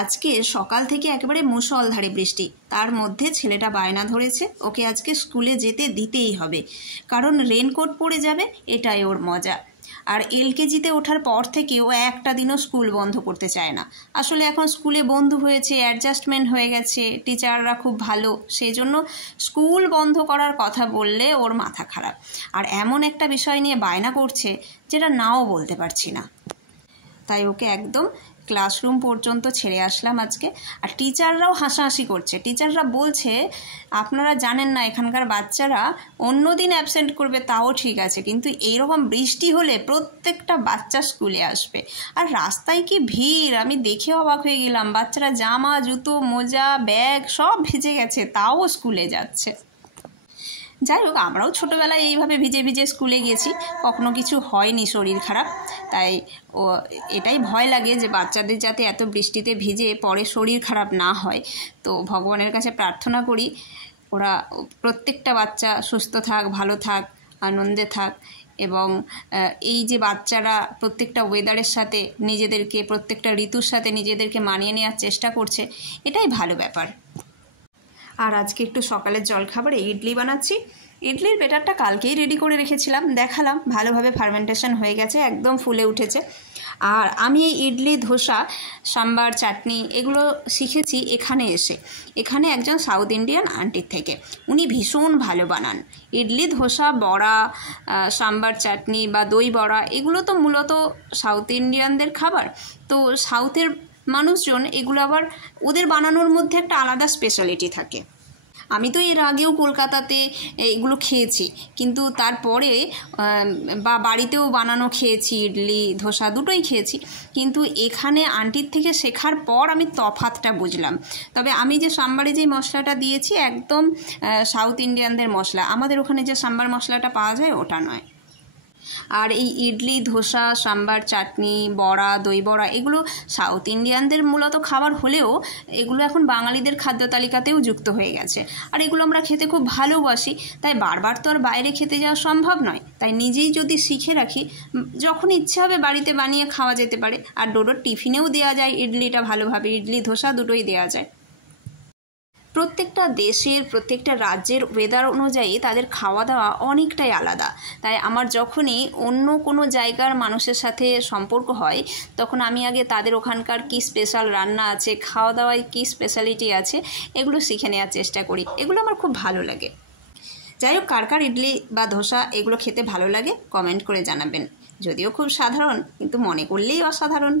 আজকে সকাল থেকে একেবারে মুষলধারে বৃষ্টি, তার মধ্যে ছেলেটা বায়না ধরেছে ওকে আজকে স্কুলে যেতে দিতেই হবে, কারণ রেনকোট পরে যাবে, এটাই ওর মজা। আর এলকেজিতে ওঠার পর থেকে ও একটা দিনও স্কুল বন্ধ করতে চায় না। আসলে এখন স্কুলে বন্ধু হয়েছে, অ্যাডজাস্টমেন্ট হয়ে গেছে, টিচাররা খুব ভালো, সেই জন্য স্কুল বন্ধ করার কথা বললে ওর মাথা খারাপ। আর এমন একটা বিষয় নিয়ে বায়না করছে যেটা নাও বলতে পারছি না। তাই ওকে একদম ক্লাসরুম পর্যন্ত ছেড়ে আসলাম আজকে। আর টিচাররাও হাসাহাসি করছে। টিচাররা বলছে, আপনারা জানেন না এখানকার বাচ্চারা অন্য দিন অ্যাবসেন্ট করবে তাও ঠিক আছে, কিন্তু এইরকম বৃষ্টি হলে প্রত্যেকটা বাচ্চা স্কুলে আসবে। আর রাস্তায় কি ভিড়, আমি দেখে অবাক হয়ে গেলাম। বাচ্চারা জামা, জুতো, মোজা, ব্যাগ সব ভিজে গেছে, তাও স্কুলে যাচ্ছে। যাই হোক, আমরাও ছোটোবেলায় এইভাবে ভিজে ভিজে স্কুলে গেছি, কখনো কিছু হয়নি শরীর খারাপ। তাই এটাই ভয় লাগে যে বাচ্চাদের যাতে এত বৃষ্টিতে ভিজে পরে শরীর খারাপ না হয়। তো ভগবানের কাছে প্রার্থনা করি ওরা প্রত্যেকটা বাচ্চা সুস্থ থাক, ভালো থাক, আনন্দে থাক। এবং এই যে বাচ্চারা প্রত্যেকটা ওয়েদারের সাথে নিজেদেরকে, প্রত্যেকটা ঋতুর সাথে নিজেদেরকে মানিয়ে নেওয়ার চেষ্টা করছে, এটাই ভালো ব্যাপার। আর আজকে একটু সকালের জলখাবারে ইডলি বানাচ্ছি। ইডলির ব্যাটারটা কালকেই রেডি করে রেখেছিলাম, দেখালাম ভালোভাবে ফার্মেন্টেশন হয়ে গেছে, একদম ফুলে উঠেছে। আর আমি এই ইডলি, ধোসা, সাম্বার, চাটনি এগুলো শিখেছি এখানে এসে। এখানে একজন সাউথ ইন্ডিয়ান আন্টির থেকে, উনি ভীষণ ভালো বানান ইডলি, ধোসা, বড়া, সাম্বার, চাটনি বা দই বড়া, এগুলো তো মূলত সাউথ ইন্ডিয়ানদের খাবার। তো সাউথের মানুষজন এগুলো আবার ওদের বানানোর মধ্যে একটা আলাদা স্পেশালিটি থাকে। আমি তো এর আগেও কলকাতাতে এগুলো খেয়েছি, কিন্তু তারপরে বা বাড়িতেও বানানো খেয়েছি, ইডলি, ধোসা দুটোই খেয়েছি, কিন্তু এখানে আন্টির থেকে শেখার পর আমি তফাৎটা বুঝলাম। তবে আমি যে সাম্বারে যে মশলাটা দিয়েছি একদম সাউথ ইন্ডিয়ানদের মশলা, আমাদের ওখানে যে সাম্বার মশলাটা পাওয়া যায় ওটা নয়। আর এই ইডলি, ধোসা, সাম্বার, চাটনি, বড়া, দই বড়া এগুলো সাউথ ইন্ডিয়ানদের মূলত খাবার হলেও এগুলো এখন বাঙালিদের খাদ্য তালিকাতেও যুক্ত হয়ে গেছে। আর এগুলো আমরা খেতে খুব ভালোবাসি, তাই বারবার তো আর বাইরে খেতে যাওয়া সম্ভব নয়। তাই নিজেই যদি শিখে রাখি, যখন ইচ্ছে হবে বাড়িতে বানিয়ে খাওয়া যেতে পারে। আর ডোডোর টিফিনেও দেওয়া যায় ইডলিটা ভালোভাবে, ইডলি, ধোসা দুটোই দেওয়া যায়। প্রত্যেকটা দেশের, প্রত্যেকটা রাজ্যের ওয়েদার অনুযায়ী তাদের খাওয়া দাওয়া অনেকটাই আলাদা। তাই আমার যখনই অন্য কোনো জায়গার মানুষের সাথে সম্পর্ক হয়, তখন আমি আগে তাদের ওখানকার কী স্পেশাল রান্না আছে, খাওয়া দাওয়ায় কী স্পেশালিটি আছে, এগুলো শিখে নেওয়ার চেষ্টা করি। এগুলো আমার খুব ভালো লাগে। যাই হোক, কার কার ইডলি বা ধোসা এগুলো খেতে ভালো লাগে কমেন্ট করে জানাবেন। যদিও খুব সাধারণ, কিন্তু মনে করলেই অসাধারণ।